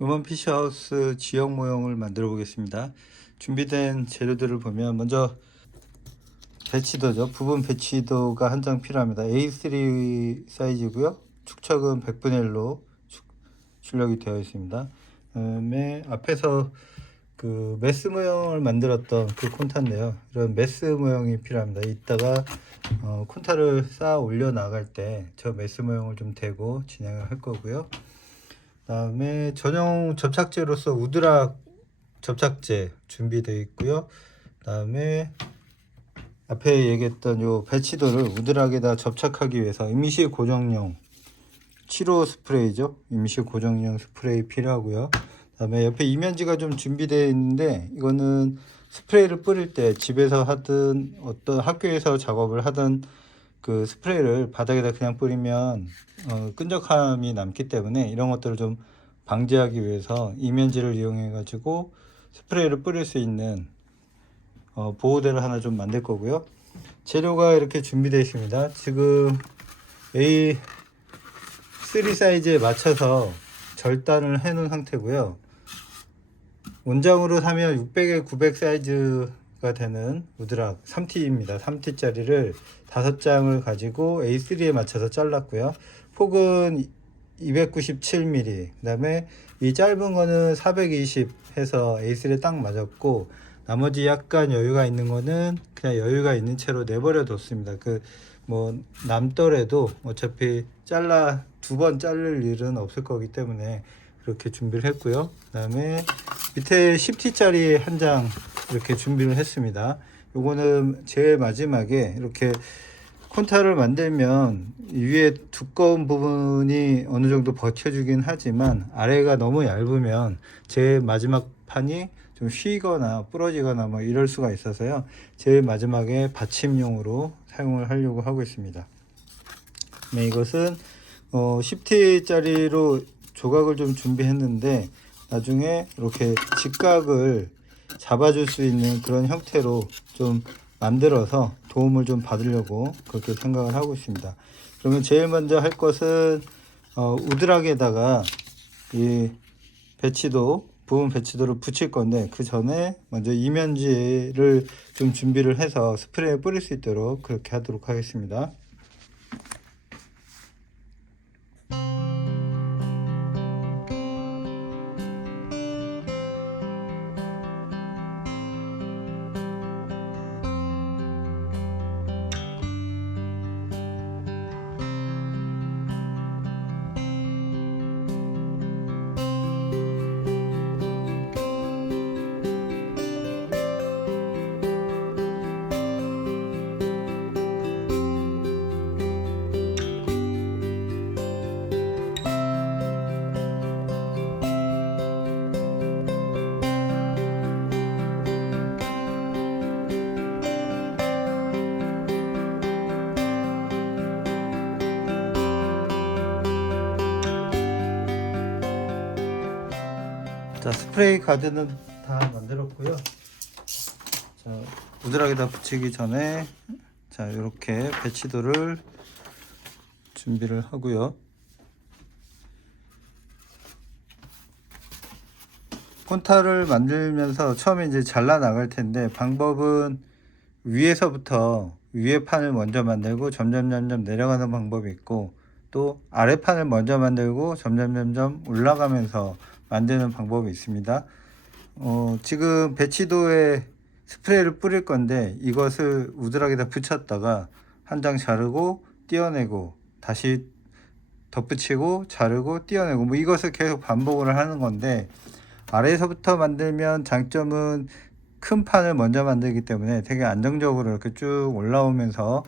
로만 피쉬하우스 지역 모형을 만들어 보겠습니다. 준비된 재료들을 보면 먼저 배치도죠. 부분 배치도가 한 장 필요합니다. A3 사이즈고요. 축척은 100분의 1로 출력이 되어 있습니다. 그다음에 앞에서 그 메스 모형을 만들었던 그 콘타인데요. 이런 메스 모형이 필요합니다. 이따가 콘타를 쌓아 올려 나갈 때 저 메스 모형을 좀 대고 진행을 할 거고요. 다음에 전용 접착제로서 우드락 접착제 준비되어 있고요. 다음에 앞에 얘기했던 요 배치도를 우드락에다 접착하기 위해서 임시 고정용 7호 스프레이죠. 임시 고정용 스프레이 필요하고요. 다음에 옆에 이면지가 좀 준비되어 있는데 이거는 스프레이를 뿌릴 때 집에서 하든 어떤 학교에서 작업을 하든 그 스프레이를 바닥에다 그냥 뿌리면 끈적함이 남기 때문에 이런 것들을 좀 방지하기 위해서 이면지를 이용해 가지고 스프레이를 뿌릴 수 있는 보호대를 하나 좀 만들 거고요. 재료가 이렇게 준비되어 있습니다. 지금 A3 사이즈에 맞춰서 절단을 해 놓은 상태고요. 원장으로 사면 600에 900 사이즈가 되는 우드락 3T입니다. 3T짜리를 5장을 가지고 A3에 맞춰서 잘랐고요. 폭은 297mm, 그 다음에 이 짧은 거는 420 해서 A3에 딱 맞았고, 나머지 약간 여유가 있는 거는 그냥 여유가 있는 채로 내버려 뒀습니다. 뭐 남더라도 어차피 두 번 자를 일은 없을 거기 때문에 그렇게 준비를 했고요. 그 다음에 밑에 10T짜리 한 장 이렇게 준비를 했습니다. 요거는 제일 마지막에 이렇게 콘타를 만들면 위에 두꺼운 부분이 어느 정도 버텨주긴 하지만 아래가 너무 얇으면 제일 마지막 판이 좀 휘거나 부러지거나 뭐 이럴 수가 있어서요. 제일 마지막에 받침용으로 사용을 하려고 하고 있습니다. 네, 이것은 10T짜리로 조각을 좀 준비했는데 나중에 이렇게 직각을 잡아줄 수 있는 그런 형태로 좀 만들어서 도움을 좀 받으려고 그렇게 생각을 하고 있습니다. 그러면 제일 먼저 할 것은 우드락에다가 이 부분 배치도를 붙일 건데 그 전에 먼저 이면지를 좀 준비를 해서 스프레이에 뿌릴 수 있도록 그렇게 하도록 하겠습니다. 자, 스프레이 가드는 다 만들었고요. 자, 우드락에다 붙이기 전에 자, 이렇게 배치도를 준비를 하고요. 콘타를 만들면서 처음에 이제 잘라 나갈 텐데 방법은 위에서부터 위에 판을 먼저 만들고 점점 내려가는 방법이 있고, 또 아래 판을 먼저 만들고 점점 올라가면서 만드는 방법이 있습니다. 지금 배치도에 스프레이를 뿌릴 건데 이것을 우드락에다 붙였다가 한 장 자르고 띄어내고 다시 덧붙이고 자르고 띄어내고 뭐 이것을 계속 반복을 하는 건데, 아래에서부터 만들면 장점은 큰 판을 먼저 만들기 때문에 되게 안정적으로 이렇게 쭉 올라오면서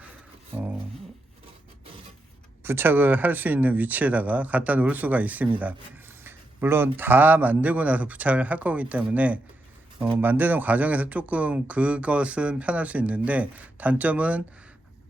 부착을 할 수 있는 위치에다가 갖다 놓을 수가 있습니다. 물론 다 만들고 나서 부착을 할 거기 때문에 만드는 과정에서 조금 그것은 편할 수 있는데, 단점은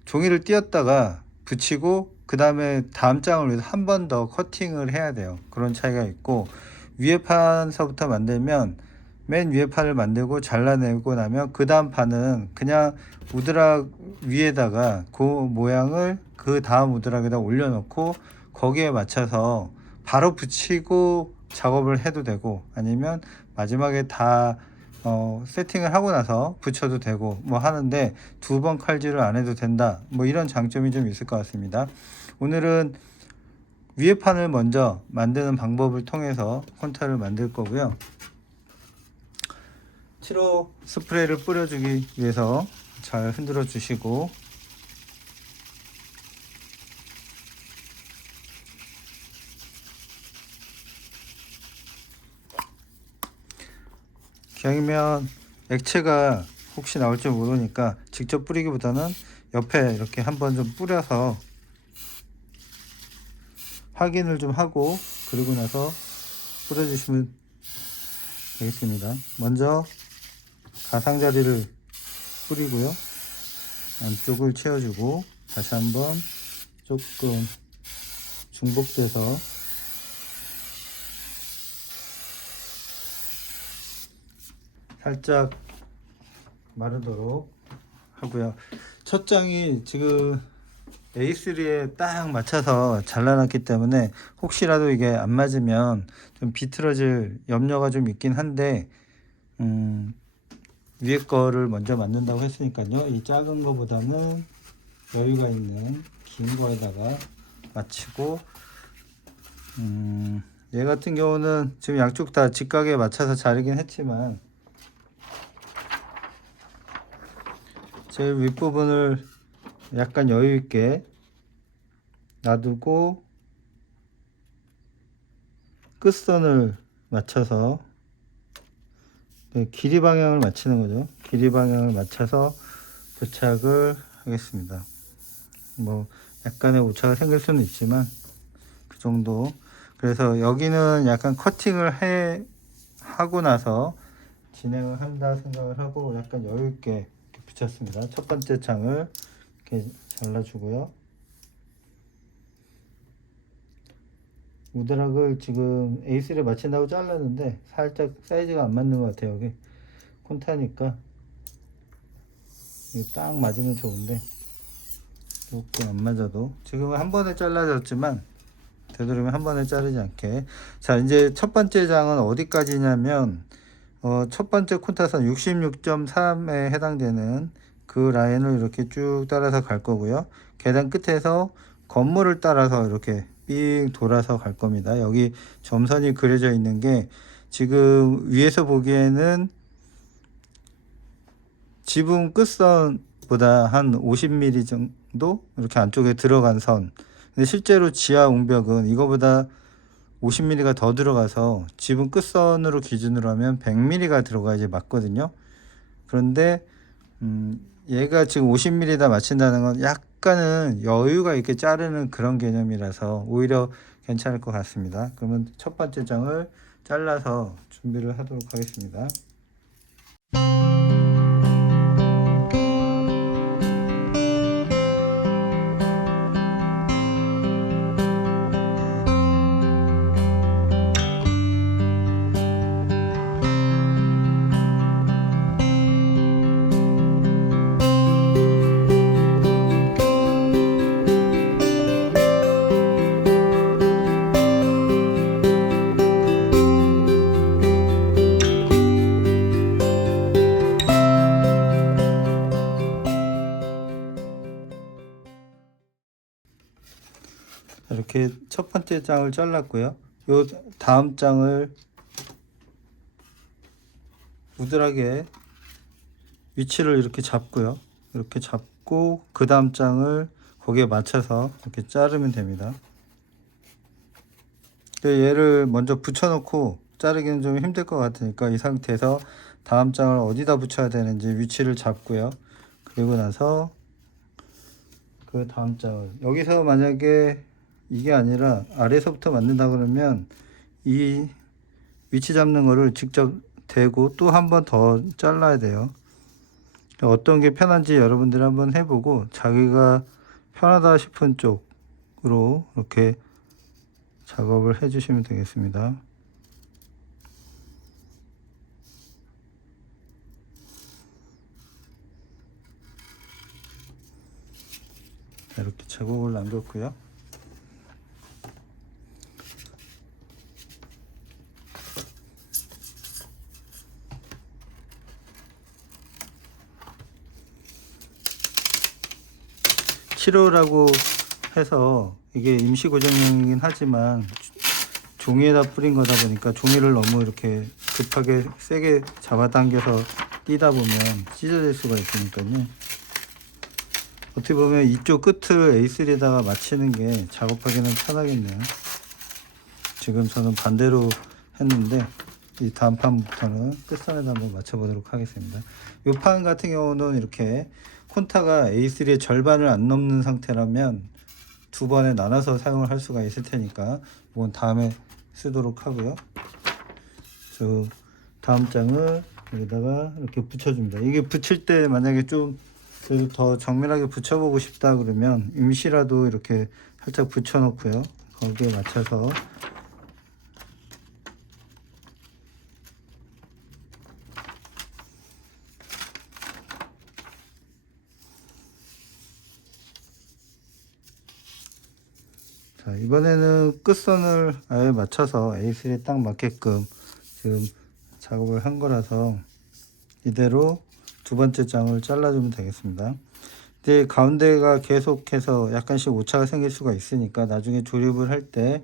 종이를 띄었다가 붙이고 그 다음에 다음 장을 위해서 한 번 더 커팅을 해야 돼요. 그런 차이가 있고, 위에 판서부터 만들면 맨 위에 판을 만들고 잘라내고 나면 그 다음 판은 그냥 우드락 위에다가 그 모양을 그 다음 우드락에다 올려놓고 거기에 맞춰서 바로 붙이고 작업을 해도 되고, 아니면 마지막에 다 세팅을 하고 나서 붙여도 되고 뭐 하는데, 2번 칼질을 안 해도 된다, 뭐 이런 장점이 좀 있을 것 같습니다. 오늘은 위에 판을 먼저 만드는 방법을 통해서 콘타를 만들 거고요. 7호 스프레이를 뿌려주기 위해서 잘 흔들어 주시고, 기왕이면 액체가 혹시 나올지 모르니까 직접 뿌리기보다는 옆에 이렇게 한번 좀 뿌려서 확인을 좀 하고, 그리고 나서 뿌려주시면 되겠습니다. 먼저 가장자리를 뿌리고요, 안쪽을 채워주고, 다시 한번 조금 중복돼서 살짝 마르도록 하고요. 첫 장이 지금 A3에 딱 맞춰서 잘라놨기 때문에 혹시라도 이게 안 맞으면 좀 비틀어질 염려가 좀 있긴 한데, 위에 거를 먼저 만든다고 했으니까요, 이 작은 거보다는 여유가 있는 긴 거에다가 맞추고, 얘 같은 경우는 지금 양쪽 다 직각에 맞춰서 자르긴 했지만, 제일 윗부분을 약간 여유 있게 놔두고 끝선을 맞춰서, 길이 방향을 맞추는 거죠. 길이 방향을 맞춰서 부착을 하겠습니다. 뭐 약간의 오차가 생길 수는 있지만 그 정도. 그래서 여기는 약간 커팅을 하고 나서 진행을 한다 생각을 하고 약간 여유 있게 이렇게 붙였습니다. 첫 번째 장을 이렇게 잘라주고요. 우드락을 지금 A3에 맞춘다고 잘랐는데 살짝 사이즈가 안 맞는 것 같아요. 여기 콘타니까 딱 맞으면 좋은데 조금 안 맞아도, 지금은 한 번에 잘라졌지만 되도록이면 한 번에 자르지 않게. 자, 이제 첫 번째 장은 어디까지냐면 첫 번째 콘타선 66.3에 해당되는 그 라인을 이렇게 쭉 따라서 갈 거고요. 계단 끝에서 건물을 따라서 이렇게 삥 돌아서 갈 겁니다. 여기 점선이 그려져 있는 게 지금 위에서 보기에는 지붕 끝선보다 한 50mm 정도 이렇게 안쪽에 들어간 선. 근데 실제로 지하 웅벽은 이거보다 50mm가 더 들어가서 지붕 끝선으로 기준으로 하면 100mm가 들어가야지 맞거든요. 그런데 얘가 지금 50mm다 맞춘다는 건 약간은 여유가 있게 자르는 그런 개념이라서 오히려 괜찮을 것 같습니다. 그러면 첫 번째 장을 잘라서 준비를 하도록 하겠습니다. 이렇게 첫 번째 장을 잘랐고요. 요 다음 장을 우드락에 위치를 이렇게 잡고요. 이렇게 잡고 그 다음 장을 거기에 맞춰서 이렇게 자르면 됩니다. 얘를 먼저 붙여놓고 자르기는 좀 힘들 것 같으니까 이 상태에서 다음 장을 어디다 붙여야 되는지 위치를 잡고요. 그리고 나서 그 다음 장을 여기서 만약에 이게 아니라 아래서부터 만든다 그러면 이 위치 잡는 거를 직접 대고 또 한 번 더 잘라야 돼요. 어떤 게 편한지 여러분들이 한번 해보고 자기가 편하다 싶은 쪽으로 이렇게 작업을 해주시면 되겠습니다. 이렇게 자국을 남겼고요. 7호라고 해서 이게 임시 고정형이긴 하지만 종이에다 뿌린 거다 보니까 종이를 너무 이렇게 급하게 세게 잡아당겨서 띄다 보면 찢어질 수가 있으니까요. 어떻게 보면 이쪽 끝을 A3에다가 맞추는 게 작업하기는 편하겠네요. 지금 저는 반대로 했는데 이 다음 판부터는 끝선에다 한번 맞춰 보도록 하겠습니다. 이 판 같은 경우는 이렇게 콘타가 A3의 절반을 안 넘는 상태라면 두 번에 나눠서 사용을 할 수가 있을 테니까 이건 다음에 쓰도록 하고요. 저 다음 장을 여기다가 이렇게 붙여줍니다. 이게 붙일 때 만약에 좀 더 정밀하게 붙여보고 싶다 그러면 임시라도 이렇게 살짝 붙여 놓고요. 거기에 맞춰서 자, 이번에는 끝선을 아예 맞춰서 A3에 딱 맞게끔 지금 작업을 한 거라서 이대로 두 번째 장을 잘라주면 되겠습니다. 근데 가운데가 계속해서 약간씩 오차가 생길 수가 있으니까 나중에 조립을 할 때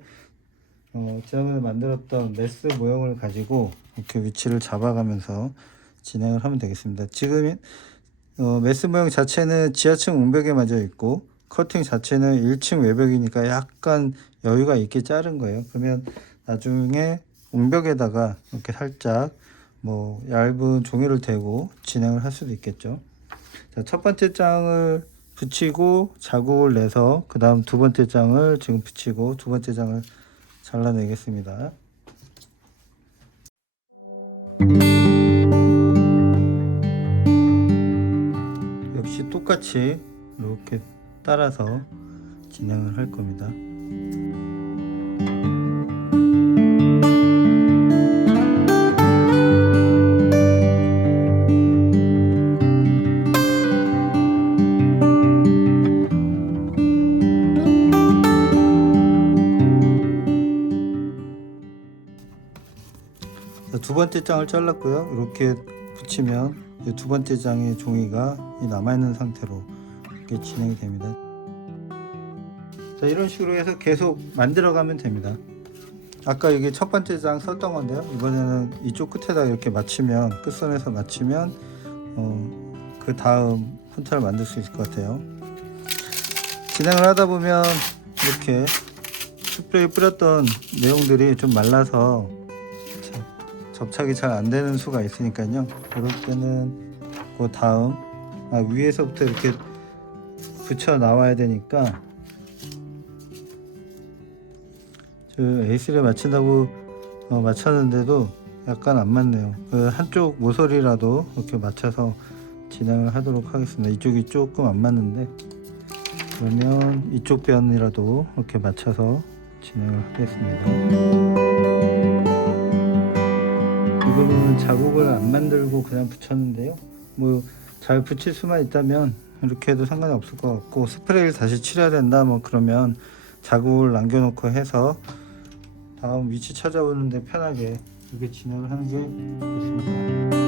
지난번에 만들었던 메스 모형을 가지고 이렇게 위치를 잡아가면서 진행을 하면 되겠습니다. 지금 메스 모형 자체는 지하층 옹벽에 맞아 있고 커팅 자체는 1층 외벽이니까 약간 여유가 있게 자른 거예요. 그러면 나중에 옹벽에다가 이렇게 살짝 뭐 얇은 종이를 대고 진행을 할 수도 있겠죠. 자, 첫 번째 장을 붙이고 자국을 내서 그 다음 두 번째 장을 지금 붙이고 두 번째 장을 잘라내겠습니다. 역시 똑같이 이렇게 따라서 진행을 할 겁니다. 두 번째 장을 잘랐고요. 이렇게 붙이면 두 번째 장의 종이가 남아있는 상태로 이렇게 진행이 됩니다. 자, 이런 식으로 해서 계속 만들어가면 됩니다. 아까 이게 첫 번째 장 썼던 건데요. 이번에는 이쪽 끝에다 이렇게 맞추면 끝선에서 맞추면 그 다음 폰트를 만들 수 있을 것 같아요. 진행을 하다 보면 이렇게 스프레이 뿌렸던 내용들이 좀 말라서 접착이 잘 안 되는 수가 있으니까요. 그럴 때는 그 다음 위에서부터 이렇게 붙여 나와야 되니까 저 A3에 맞춘다고 맞췄는데도 약간 안 맞네요. 그 한쪽 모서리라도 이렇게 맞춰서 진행을 하도록 하겠습니다. 이쪽이 조금 안 맞는데 그러면 이쪽 변이라도 이렇게 맞춰서 진행을 하겠습니다. 이 부분은 자국을 안 만들고 그냥 붙였는데요. 뭐 잘 붙일 수만 있다면 이렇게 해도 상관이 없을 것 같고, 스프레이를 다시 칠해야 된다 뭐 그러면 자국을 남겨놓고 해서 다음 위치 찾아오는데 편하게 이렇게 진행을 하는 게 좋습니다.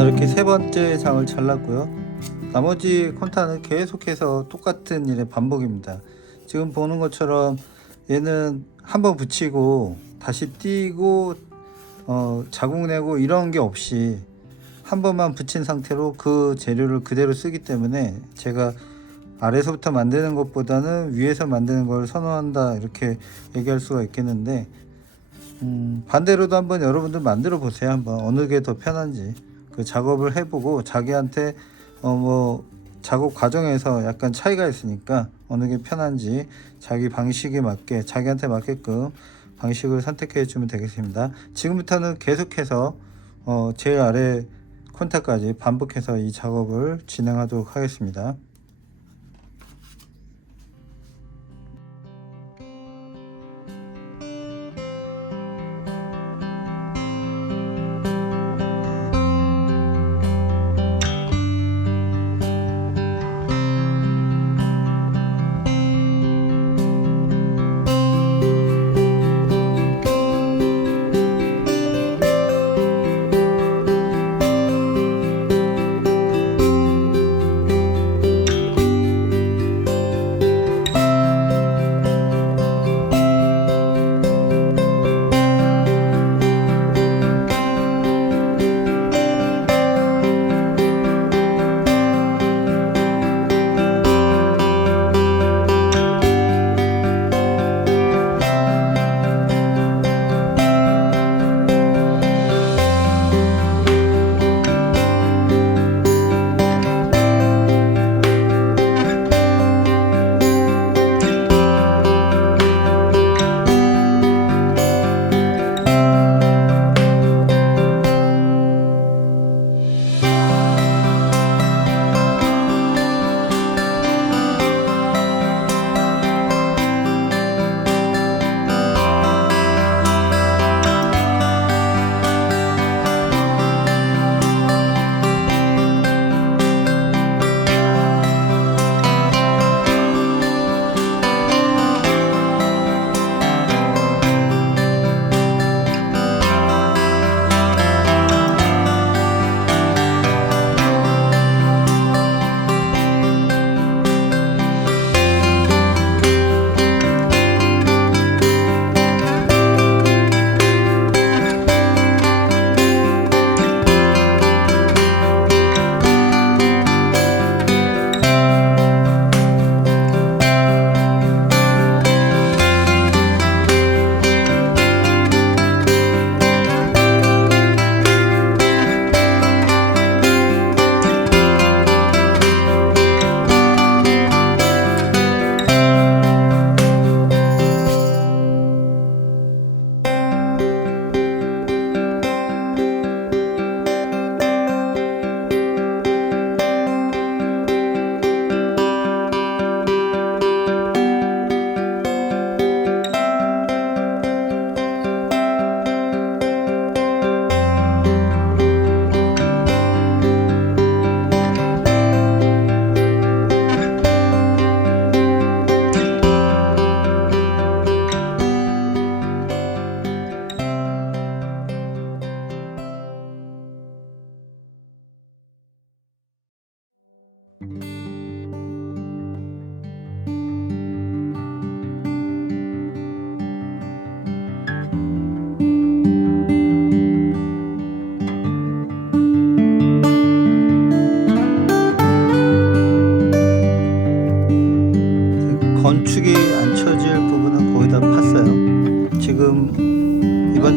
이렇게 세 번째 장을 잘랐고요. 나머지 콘타는 계속해서 똑같은 일의 반복입니다. 지금 보는 것처럼 얘는 한번 붙이고 다시 띄고 자국 내고 이런 게 없이 한 번만 붙인 상태로 그 재료를 그대로 쓰기 때문에 제가 아래서부터 만드는 것보다는 위에서 만드는 걸 선호한다 이렇게 얘기할 수가 있겠는데, 반대로도 한번 여러분들 만들어 보세요. 한번 어느 게 더 편한지 그 작업을 해보고 자기한테 뭐 작업 과정에서 약간 차이가 있으니까 어느 게 편한지 자기 방식에 맞게 자기한테 맞게끔 방식을 선택해 주면 되겠습니다. 지금부터는 계속해서 제일 아래 콘타까지 반복해서 이 작업을 진행하도록 하겠습니다.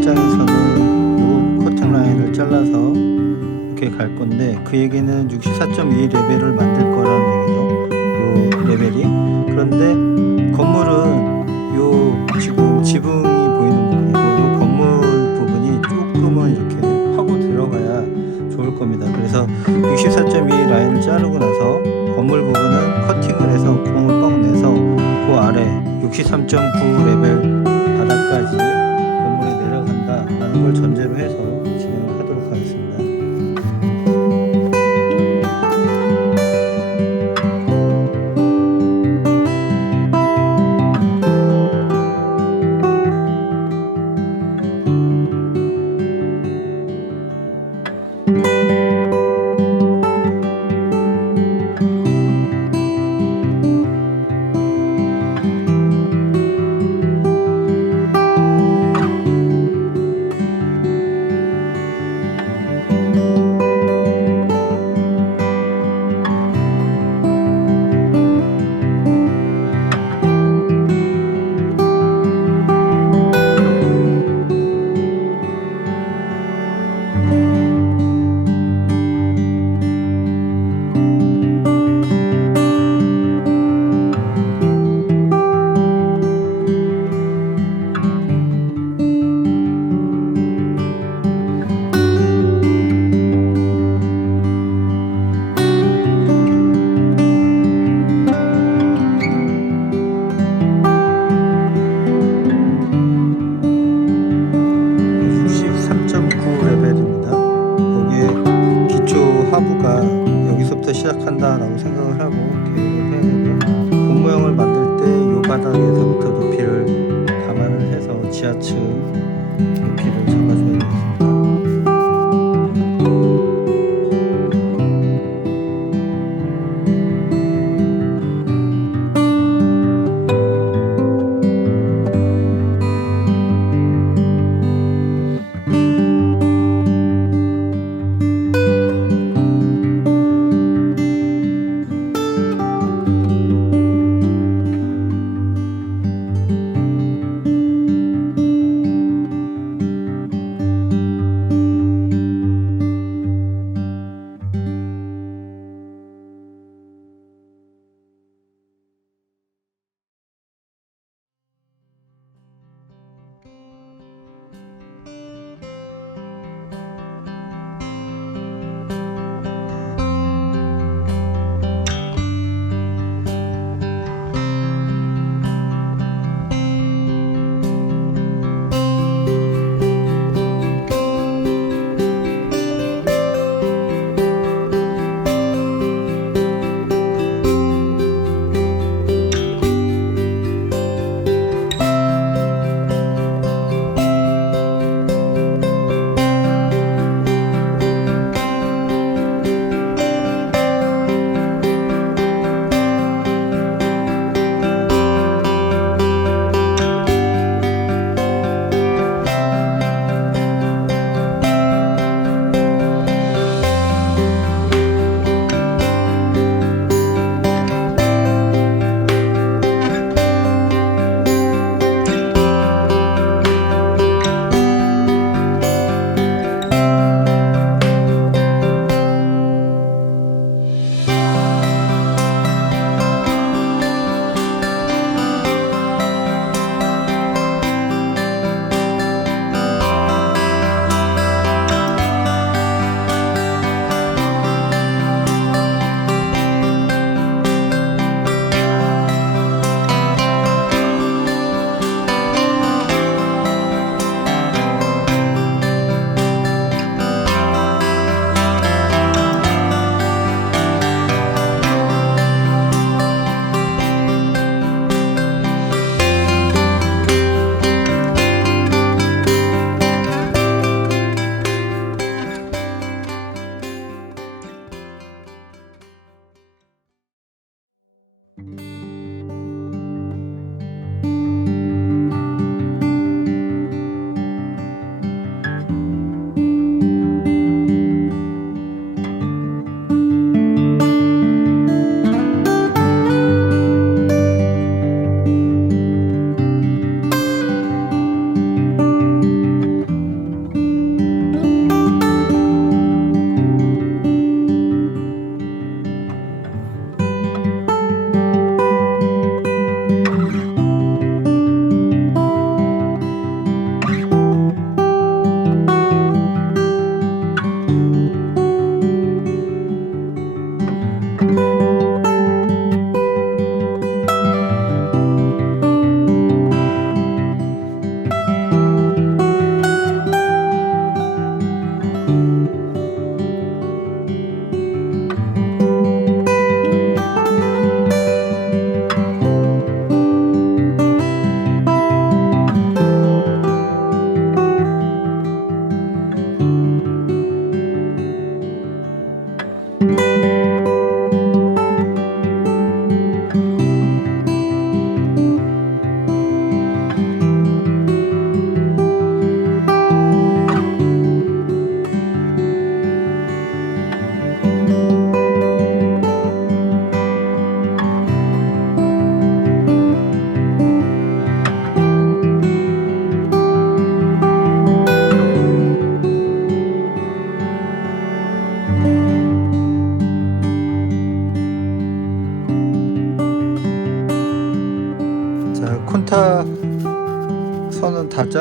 입장에서는 요 커팅 라인을 잘라서 이렇게 갈 건데, 그 얘기는 64.2 레벨을 만들 거라는 얘기죠. 요 레벨이. 그런데 건물은 요 지금 지붕이 보이는 부분이고, 요 건물 부분이 조금은 이렇게 파고 들어가야 좋을 겁니다. 그래서 64.2 라인을 자르고 나서 건물 부분은 커팅을 해서 구멍을 뻥 내서 그 아래 63.9 레벨 바닥까지 건물에 내려간다라는 걸 전제로 해서 진행을 하도록 하겠습니다.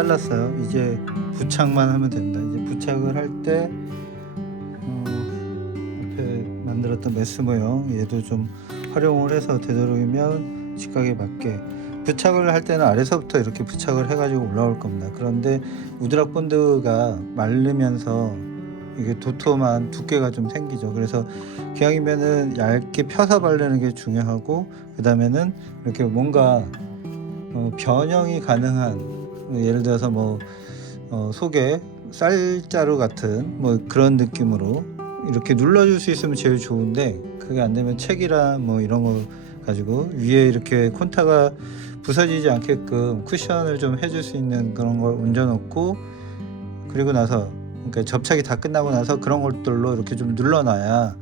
잘랐어요. 이제 부착만 하면 된다. 이제 부착을 할 때 앞에 만들었던 메스 모형 얘도 좀 활용을 해서 되도록이면 직각에 맞게 부착을 할 때는 아래서부터 이렇게 부착을 해가지고 올라올 겁니다. 그런데 우드락 본드가 마르면서 이게 도톰한 두께가 좀 생기죠. 그래서 기왕이면은 얇게 펴서 바르는 게 중요하고, 그 다음에는 이렇게 뭔가 변형이 가능한, 예를 들어서 뭐 속에 쌀자루 같은 뭐 그런 느낌으로 이렇게 눌러줄 수 있으면 제일 좋은데, 그게 안 되면 책이라 뭐 이런 거 가지고 위에 이렇게 콘타가 부서지지 않게끔 쿠션을 좀 해줄 수 있는 그런 걸 얹어 놓고, 그리고 나서 그러니까 접착이 다 끝나고 나서 그런 것들로 이렇게 좀 눌러놔야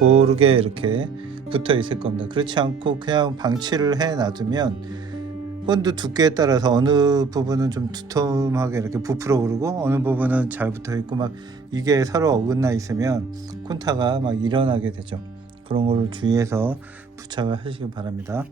고르게 이렇게 붙어 있을 겁니다. 그렇지 않고 그냥 방치를 해 놔두면 본드 두께에 따라서 어느 부분은 좀 두툼하게 이렇게 부풀어 오르고 어느 부분은 잘 붙어 있고, 막 이게 서로 어긋나 있으면 콘타가 막 일어나게 되죠. 그런 걸 주의해서 부착을 하시기 바랍니다.